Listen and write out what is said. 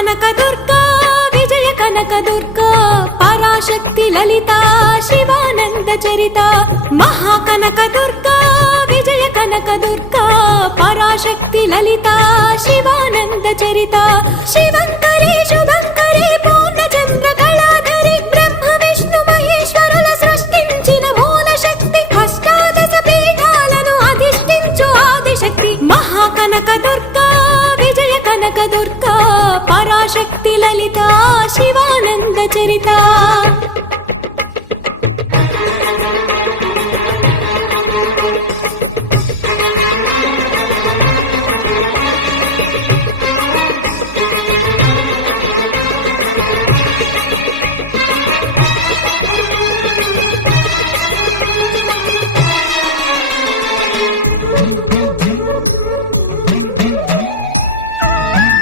కనక దుర్గా విజయ కనక దుర్గా పరాశక్తి లలిత శివానంద చరిత మహాకనక దుర్గా విజయ కనక దుర్గా పరాశక్తి లలిత శివానంద చరిత శివంకరి శుభంకరి పూర్ణచంద్ర కళాధరి బ్రహ్మ విష్ణు మహేశ్వరుల సృష్టించిన మూల శక్తి అష్టాదశ పీఠాలను అధిష్ఠించు ఆదిశక్తి మహాకనక దుర్గా విజయ కనక దుర్గా పరాశక్తి లలిత శివానంద చరిత